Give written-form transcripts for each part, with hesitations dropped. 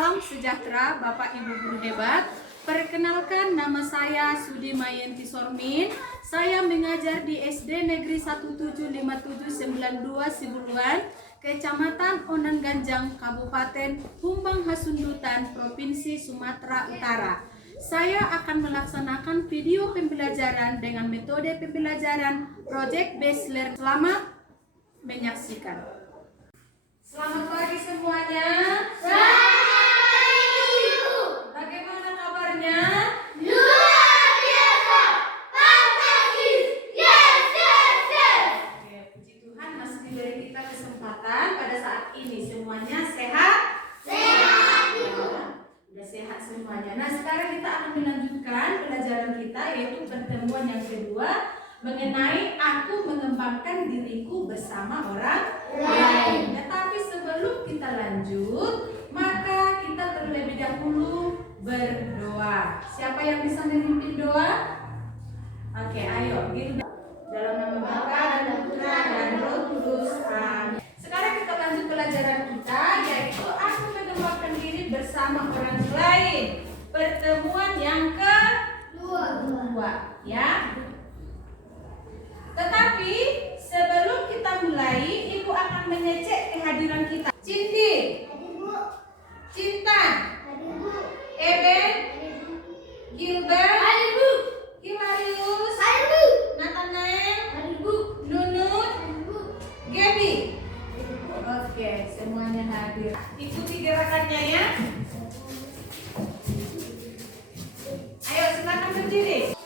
Salam sejahtera Bapak Ibu guru hebat. Perkenalkan, nama saya Sudi Mayanti Sormin. Saya mengajar di SD Negeri 175792 Sibuluan, Kecamatan Onan Ganjang, Kabupaten Humbang Hasundutan, Provinsi Sumatera Utara. Saya akan melaksanakan video pembelajaran dengan metode pembelajaran Project Based Learning. Selamat menyaksikan. Selamat pagi semuanya. Bagaimana kabarnya? Luar biasa, fantastis, yes. Oke, puji Tuhan masih diberi kita kesempatan pada saat ini. Semuanya sehat? Sehat, Ibu. Sudah sehat semuanya. Nah, sekarang kita akan melanjutkan pelajaran kita, yaitu pertemuan yang kedua mengenai aku mengembangkan diriku bersama orang lain. Tetapi sebelum kita lanjut, maka kita terlebih dahulu berdoa. Siapa yang bisa memimpin doa? Oke, ayo gitu. Dalam nama Bapa dan Putra dan Roh Kudus. Amin. Sekarang kita lanjut pelajaran kita, yaitu aku mengembangkan diri bersama orang lain. Pertemuan yang kedua, ya. Tetapi sebelum kita mulai, Ibu akan mengecek kehadiran kita. Cinti, Cinta, Eben, Gilbert, Hilarius, Nathanael, Nunut, Gaby. Oke, semuanya hadir. Ikuti gerakannya ya. Ayo silakan berdiri.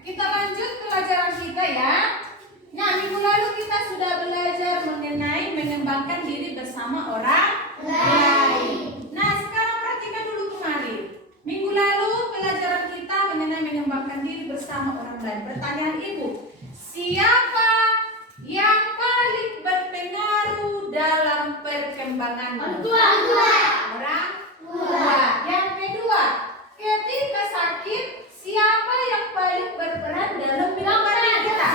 Kita lanjut pelajaran kita ya. Nah, minggu lalu kita sudah belajar mengenai mengembangkan diri bersama orang lain. Nah, sekarang perhatikan dulu kemarin. Minggu lalu pelajaran kita mengenai mengembangkan diri bersama orang lain. Pertanyaan Ibu, siapa yang paling berpengaruh dalam perkembangan Orang tua. orang tua? Yang kedua, ketika sakit, siapa yang paling berperan dalam mengobati kita?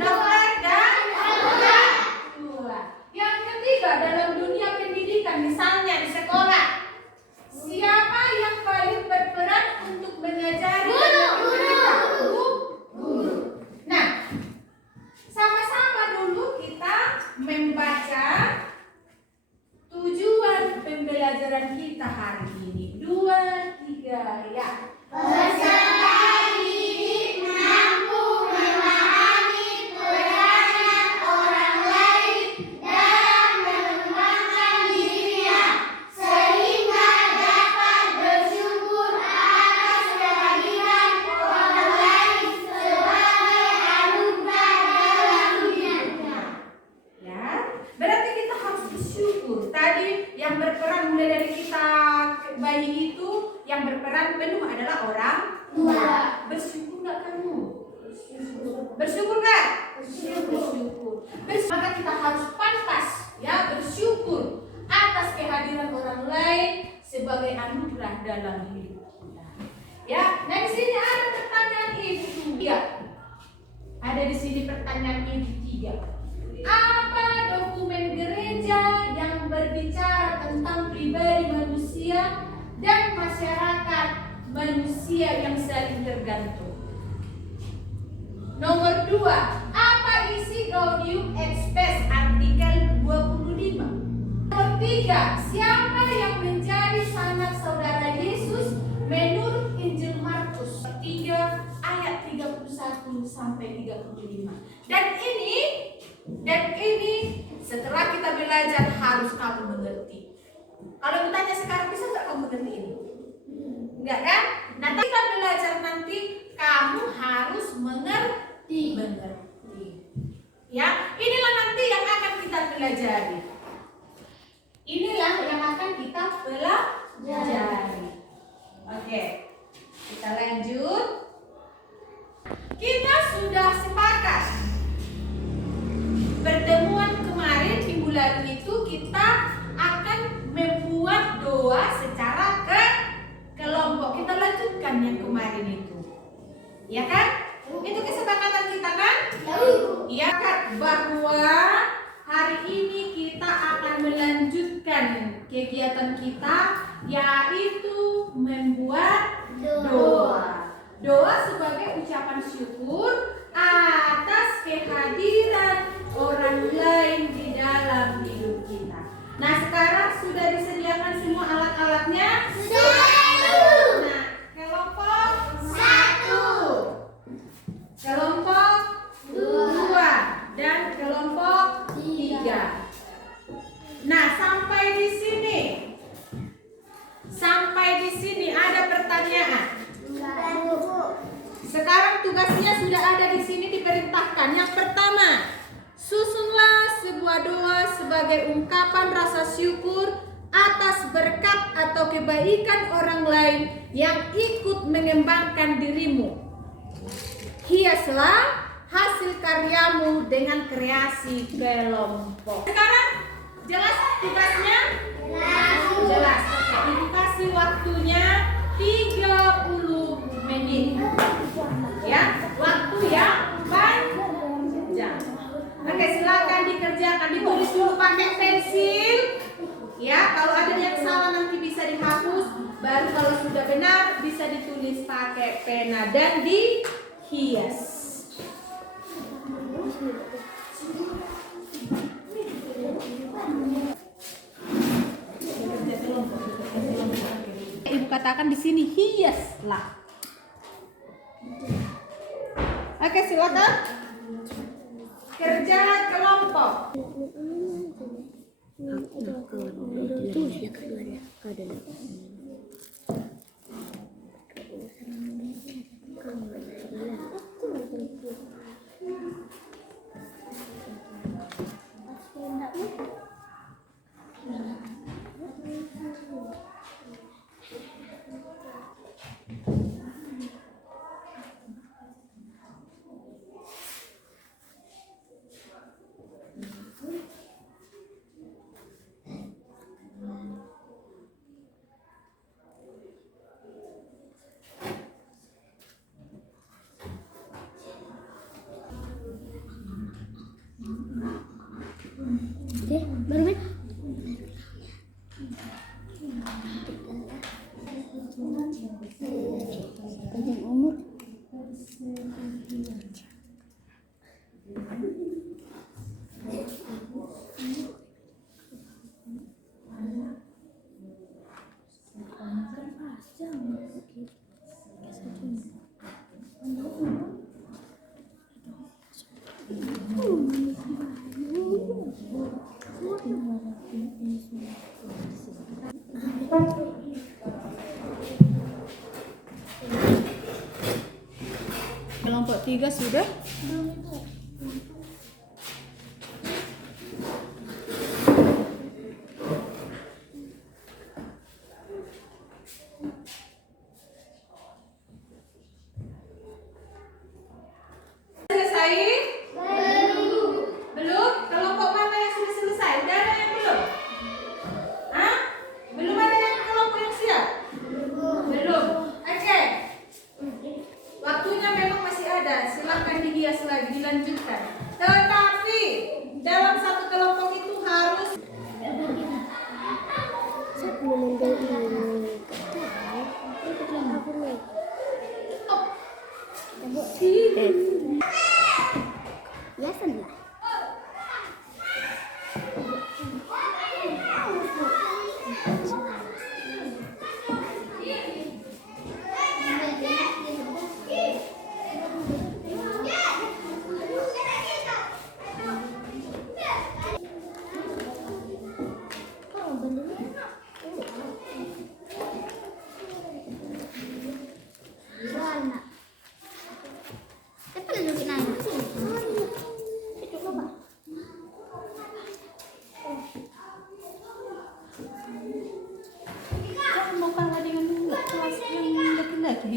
Dokter dan orang tua. Yang ketiga, dalam dunia pendidikan, misalnya di sekolah, siapa yang paling berperan untuk mengajari kita? Guru. Nah, sama-sama dulu kita membaca tujuan pembelajaran kita hari ini. 2, 3, ya. Peserta didik mampu memahami peranan orang lain dalam mengembangkan dirinya, sehingga dapat bersyukur atas kehadiran orang lain sebagai anugerah dalam hidupnya. Ya, berarti kita harus bersyukur. Tadi yang berperan mulai dari kita bayi itu, yang berperan penuh adalah orang tua. Bersyukur nggak kamu? Bersyukur nggak? Bersyukur. Maka kita harus pantas ya bersyukur atas kehadiran orang lain sebagai anugerah dalam hidup kita. Ya, nah di sini ada pertanyaan Ibu 3. Ada di sini pertanyaan Ibu 3. Apa dokumen gereja yang berbicara tentang pribadi manusia dan masyarakat manusia yang saling tergantung. Nomor 2, apa isi Gaudium et Spes artikel 25? Nomor 3, siapa yang menjadi sanak saudara Yesus menurut Injil Markus 3 ayat 31 sampai 35. Dan ini setelah kita belajar harus kamu mengerti. Kalau bertanya sekarang, bisa nggak kamu mengerti ini? Enggak kan? Nanti kita belajar nanti kamu harus mengerti. Ya, inilah nanti yang akan kita pelajari. Inilah yang akan kita pelajari. Oke, kita lanjut. Kita sudah sepakat. Pertemuan kemarin minggu lalu itu kita akan membuat doa secara kelompok. Kita lanjutkan yang kemarin itu. Ya kan? Itu kesepakatan kita kan? Iya kan? Bahwa hari ini kita akan melanjutkan kegiatan kita, yaitu membuat doa. Doa sebagai ucapan syukur atas kehadiran orang lain di dalam hidup kita. Nah, sekarang sudah disediakan semua alat-alatnya? Nah, kelompok 1, kelompok 2, dan kelompok 3. Nah, sampai di sini ada pertanyaan. Sekarang tugasnya sudah ada di sini diperintahkan. Yang pertama, susunlah sebuah doa sebagai ungkapan rasa syukur atas berkat atau kebaikan orang lain yang ikut mengembangkan dirimu. Hiaslah hasil karyamu dengan kreasi kelompok. Sekarang jelas tugasnya? Jelas. Dikasih waktunya 30 menit. Ya, waktu yang panjang. Oke, silakan dikerjakan, ditulis dulu pakai pensil. Ya, kalau ada yang salah nanti bisa dihapus. Baru kalau sudah benar bisa ditulis pakai pena dan dihias. Ibu katakan di sini hiaslah. Oke, silakan. Kerja kelompok. Baru main. Panjang umur. Kelompok 3 sudah? Selesai? Belum? Kelompok mana yang sudah selesai? Udah ada yang belum? Hah? Belum ada yang kelompok yang siap? Belum. Oke. Waktunya memang masih ada. Silakan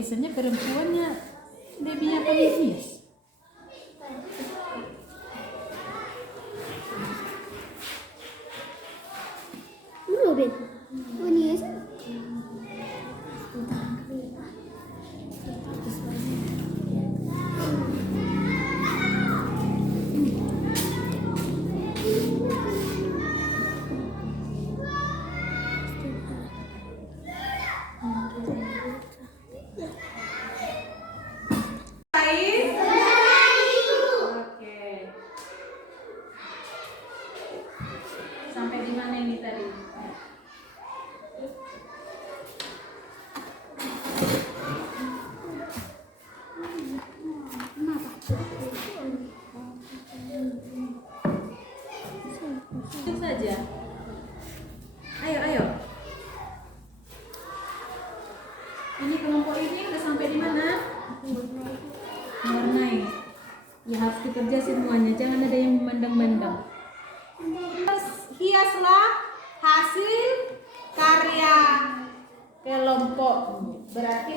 biasanya perempuannya lebihnya paling hias. Robin. Oh, ini ya. Oke. Sampai di mana ini tadi? Itu saja. Ayo. Ini kelompok ini udah sampai di mana? Mewarnai. Ya harus dikerja semuanya, jangan ada yang memandang-mandang. Hiaslah hasil karya kelompok. Berarti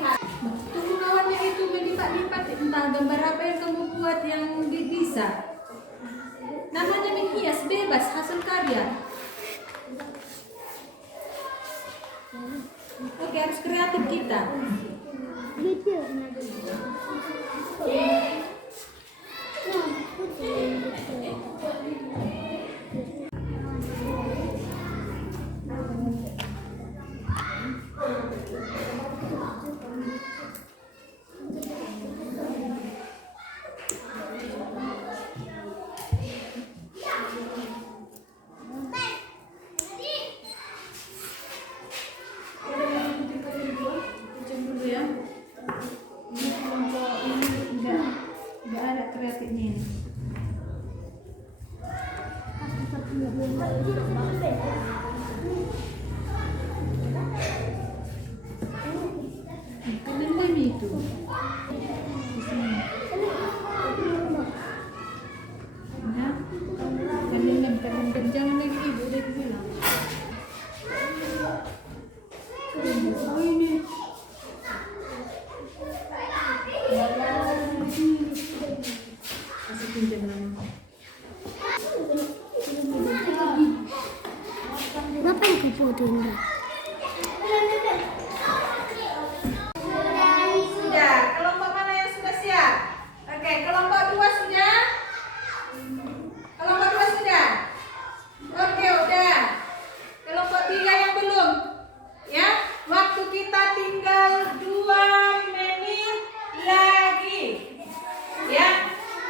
tunggu kawannya itu melipat-lipat entah gambar apa yang kamu buat yang bisa. Namanya menghias, bebas, hasil karya. Oke, harus kreatif kita. Ucap dulu ya. Ini kelompok ini enggak ada kreatifnya ini. Kalian lagi itu. Di sini. Ya. Kalian lempar-lempar, jangan lagi ibu udah bilang. Oh ini. Kasih pinjam nama. Ngapain kau foto ini? Sudah, kelompok mana yang sudah siap? Oke, kelompok 2 sudah? Kelompok 2 sudah? Oke, udah. Kelompok 3 yang belum? Ya, waktu kita tinggal 2 menit lagi. Ya,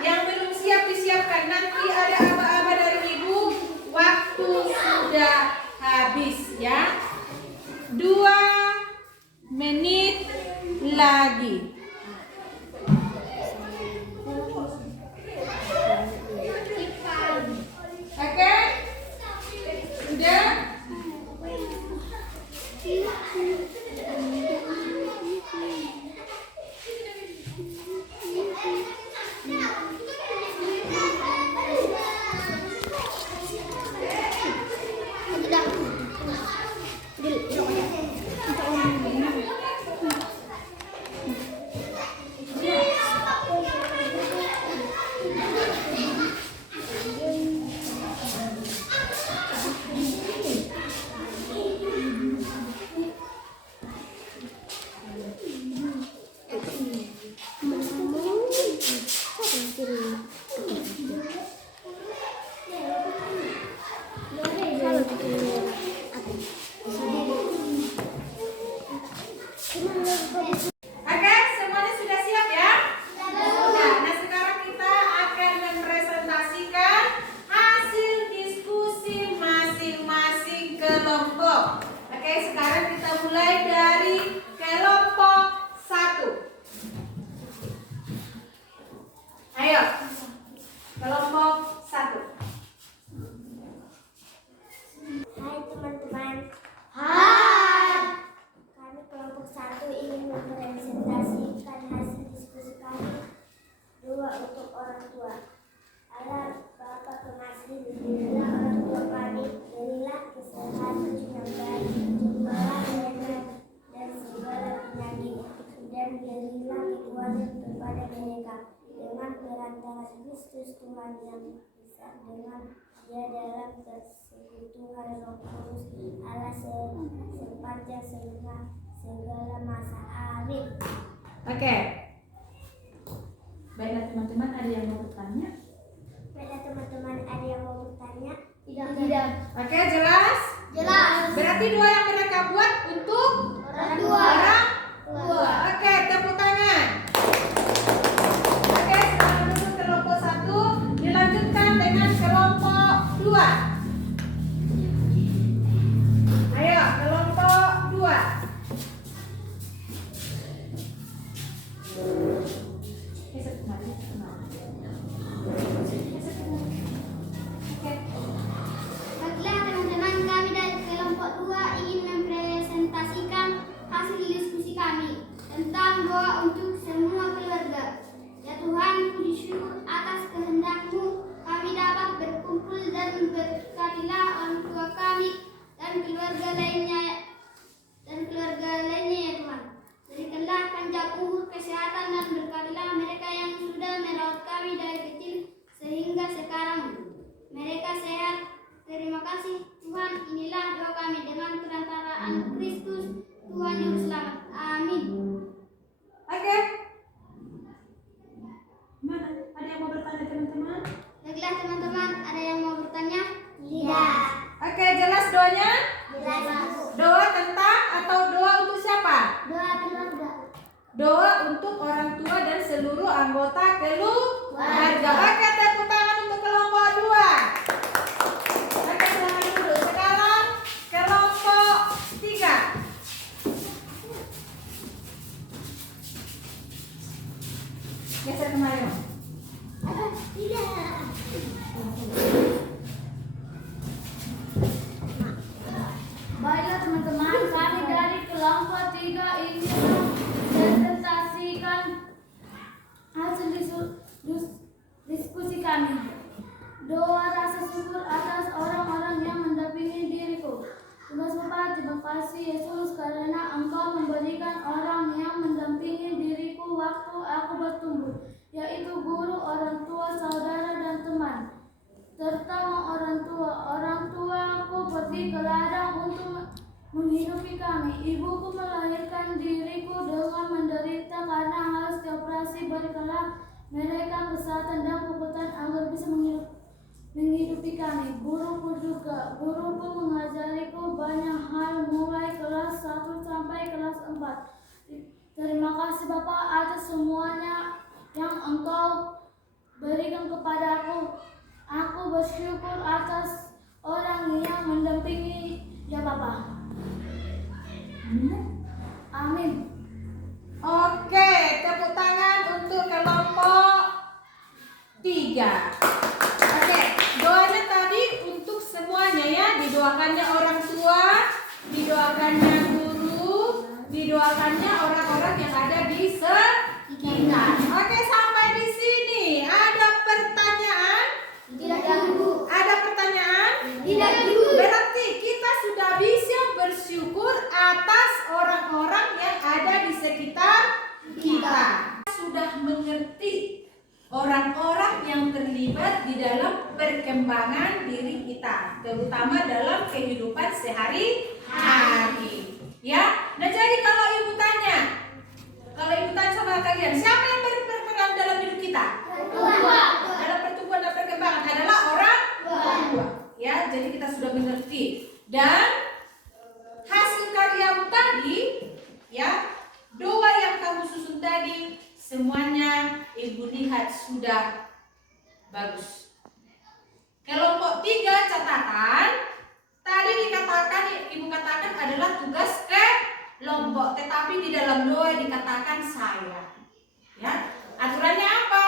yang belum siap disiapkan. Nanti ada aba-aba dari ibu. Waktu sudah habis ya. 2 menit lagi. Oke? Sudah? Oke, semuanya sudah siap ya? Sudah. Nah, sekarang kita akan mempresentasikan hasil diskusi masing-masing kelompok. Oke, sekarang kita mulai dari kelompok 1. Ayo, kelompok 1. Hai teman-teman. Hai. Kami kelompok 1 ingin mempresentasikan hasil diskusi kami 2 untuk orang tua. Allah Bapa Pengasih, berilah orang tua kami, berilah kesehatan yang baik, jumlah dan segala penyakit, dan Kristus Tuhan yang besar dengan Dia dalam persekutuan Roh Kudus Allah sepanjang segala masa. Amin. Oke. Baiklah teman-teman, ada yang mau bertanya? Baiklah teman-teman, ada yang mau bertanya? Tidak. Oke, jelas? Jelas. Berarti doa yang mereka buat untuk Orang tua. orang tua. Oke, tepuk tangan. Oke, sekarang dulu kelompok 1 dilanjutkan dengan kelompok 2. Ayo, kelompok 2. Baiklah teman-teman, kami dari kelompok 2 ingin mempresentasikan hasil diskusi kami tentang doa untuk semua keluarga. Ya Tuhan, puji syukur atas kehendak-Mu kami dapat berkumpul dan berkatilah orang tua kami dan keluarga lainnya ya Tuhan. Berikanlah panjang umur, kesehatan dan berkatilah mereka yang sudah merawat kami dari kecil sehingga sekarang mereka sehat. Terima kasih Tuhan, inilah doa kami dengan perantaraan Kristus Tuhan Juru Selamat. Amin. Oke. Mana? Ada yang mau bertanya teman-teman? Baiklah teman-teman, ada yang mau bertanya? Tidak. Oke, jelas doanya? Jelas. Doa tentang atau doa untuk siapa? Doa keluarga. Doa untuk orang tua dan seluruh anggota keluarga. Oke, tepuk tangan untuk kelompok 2. Oke, silakan dulu. Sekarang kelompok 3. Geser kemari, Om. Tidak. Baiklah teman-teman, kami dari kelompok 3 ingin mempresentasikan hasil diskusi kami. Doa rasa syukur atas orang-orang yang mendampingi diriku. Tugas Bapa, terima kasih Yesus karena Engkau memberikan orang yang mendampingi diriku waktu aku bertumbuh, yaitu guru, orang tua, saudara, dan teman. Terutama orang tuaku pergi ke ladang untuk menghidupi kami. Ibuku melahirkan diriku dengan menderita karena harus dioperasi. Berikanlah mereka kesehatan dan kekuatan agar bisa menghidupi kami. Guruku mengajariku banyak hal mulai kelas 1 sampai kelas 4. Terima kasih Bapak atas semuanya yang Engkau berikan kepadaku. Aku bersyukur atas orang yang mendampingi ya Bapak. Amin. Oke, tepuk tangan untuk kelompok 3. Oke, doanya tadi untuk semuanya ya. Didoakannya orang tua, didoakannya guru, didoakannya orang-orang yang ada di sekitar. Oke, sampai di sini ada pertanyaan? Tidak Ibu. Ada pertanyaan? Tidak Ibu. Berarti kita sudah bisa bersyukur atas orang-orang yang ada di sekitar kita. Sudah mengerti orang-orang yang terlibat di dalam perkembangan diri kita, terutama dalam kehidupan sehari-hari. Ya, nah jadi kalau ibu tanya sama kalian, siapa yang berperan dalam hidup kita? Dalam pertumbuhan dan perkembangan adalah orang tua. Ya, jadi kita sudah mengerti. Dan hasil karyamu tadi, ya, doa yang kamu susun tadi, semuanya ibu lihat sudah bagus. Kelompok 3 catatan, tadi dikatakan, ibu katakan adalah tugas kelompok, tetapi di dalam doa dikatakan saya. Ya, aturannya apa?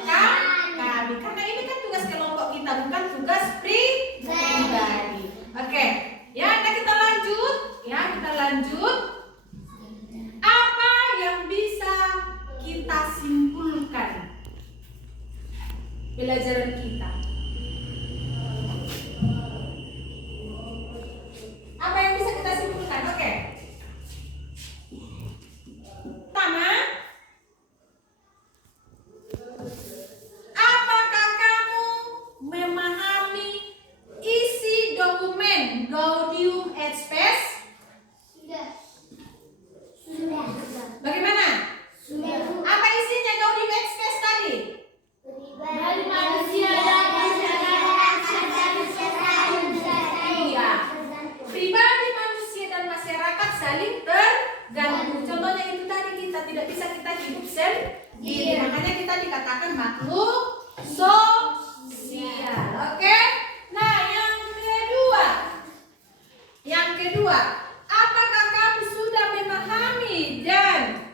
Kami. Karena ini kan tugas kelompok kita, bukan tugas pribadi. Oke, ya, nah kita lanjut. Ya, kita lanjut. Apa yang bisa kita simpulkan pelajaran kita? Apa yang bisa kita simpulkan? Oke. Pertama, sendiri. Makanya kita dikatakan makhluk sosial. Oke? Nah, yang kedua, apakah kamu sudah memahami dan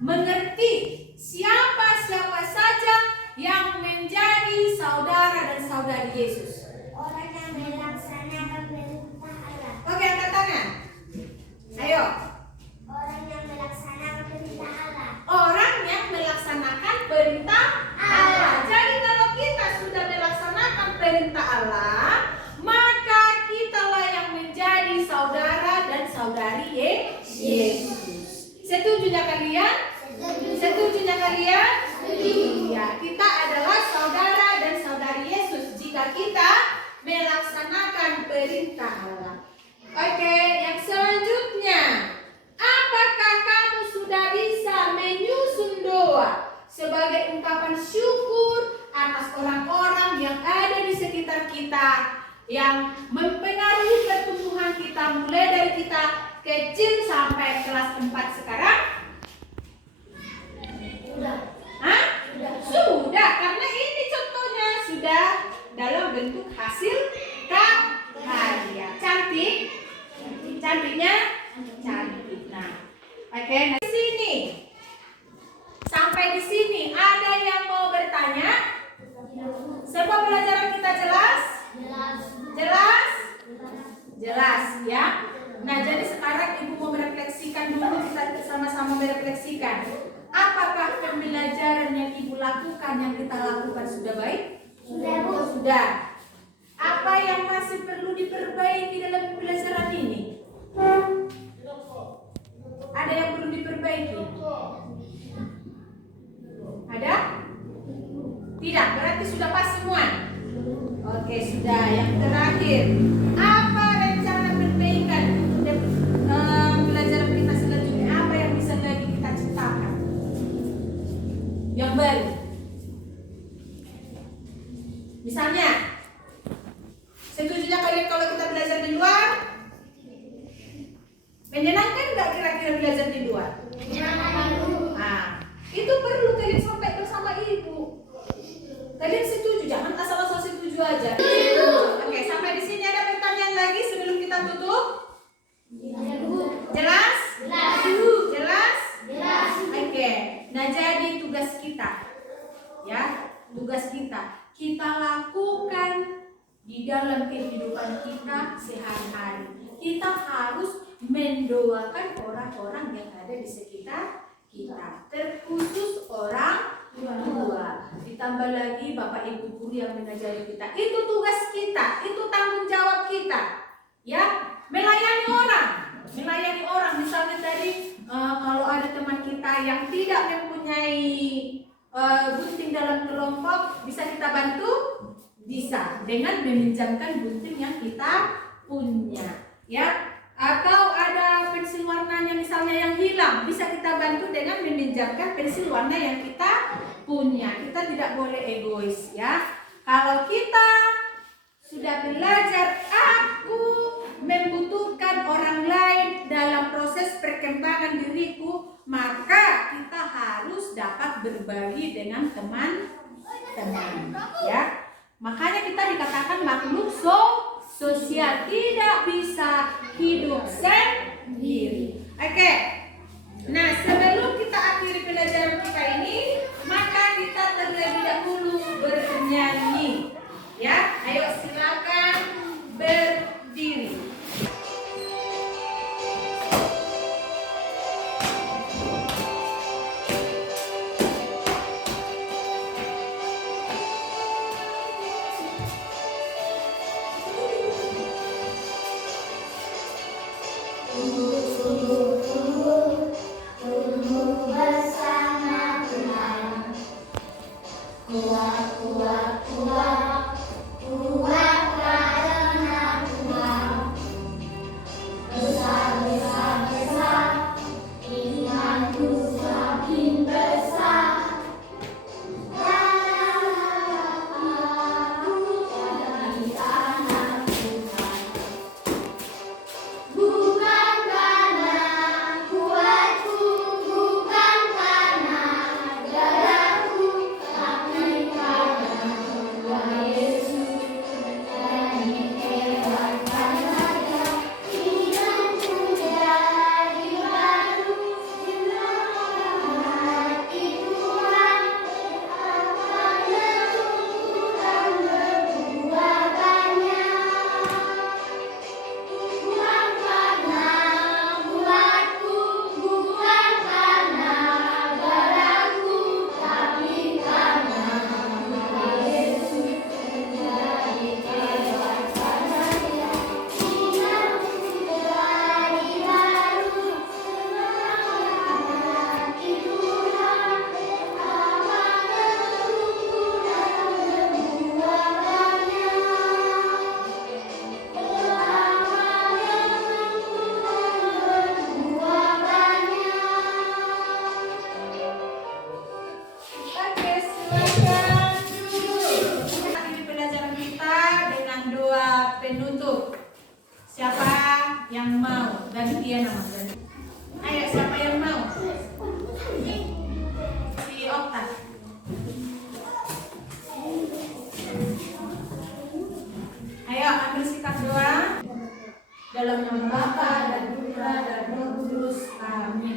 mengerti siapa saja yang menjadi saudara dan saudari Yesus? Orang yang melaksanakan perintah Allah. Oke, angkat tangan. Ayo. Orang yang melaksanakan perintah Allah. Orang yang melaksanakan perintah Allah. Jadi kalau kita sudah melaksanakan perintah Allah, maka kitalah yang menjadi saudara dan saudari Yesus. Setujunya kalian? Setujunya kalian? Iya, kita adalah saudara dan saudari Yesus jika kita melaksanakan perintah Allah. Oke, yang selanjutnya, apakah kamu sudah bisa menyusun doa sebagai ungkapan syukur atas orang-orang yang ada di sekitar kita yang mempengaruhi pertumbuhan kita mulai dari kita kecil sampai kelas 4 sekarang? Hah? Sudah, karena ini contohnya sudah dalam bentuk hasil karya. Cantik? Cantiknya? Cantik. Nah, oke, nah di sini. Sampai di sini ada yang mau bertanya? Semua pelajaran kita jelas? Jelas? Jelas ya. Nah, jadi sekarang Ibu mau merefleksikan dulu, kita sama-sama merefleksikan. Apakah pembelajaran yang Ibu lakukan, yang kita lakukan sudah baik? Sudah, Bu. Sudah. Apa yang masih perlu diperbaiki dalam pembelajaran ini? Ada yang perlu diperbaiki? Ada? Tidak, berarti sudah pas semua. Oke, sudah. Yang terakhir, apa rencana perbaikan untuk pelajaran kita selanjutnya? Apa yang bisa lagi kita ciptakan? Yang baru. Misalnya, setujunya kalian kalau kita belajar di luar? Menyenangkan nggak kira-kira belajar di luar? Nah, itu perlu kalian sampaikan sama ibu. Kalian setuju, jangan asal-asal setuju aja. Oke, sampai di sini ada pertanyaan lagi sebelum kita tutup? Jelas? Jelas? Oke, nah jadi tugas kita, ya, tugas kita lakukan di dalam kehidupan kita sehari-hari. Kita harus mendoakan orang-orang yang ada di sekitar kita, terkhusus orang tua. Ditambah lagi Bapak Ibu guru yang mengajari kita. Itu tugas kita, itu tanggung jawab kita. Ya, melayani orang. Misalnya tadi kalau ada teman kita yang tidak mempunyai gunting dalam kelompok, bisa kita bantu? Bisa, dengan meminjamkan gunting yang kita punya. Ya, atau ada pensil warnanya misalnya yang hilang, bisa kita bantu dengan meminjamkan pensil warna yang kita punya. Kita tidak boleh egois ya. Kalau kita sudah belajar, aku membutuhkan orang lain dalam proses perkembangan diriku, maka kita harus dapat berbagi dengan teman-teman ya. Makanya kita dikatakan makhluk sosial, tidak bisa hidup sendiri. Oke. Nah, sebelum kita akhiri pelajaran kita ini, maka kita terlebih dahulu bernyanyi. Ya, ayo silakan berdiri. Siapa yang mau? Gantian nama ganti. Ayo, siapa yang mau? Si Okta. Ayo, ambil sikap doa. Dalam nama Bapa dan Putra dan Roh Kudus. Amin.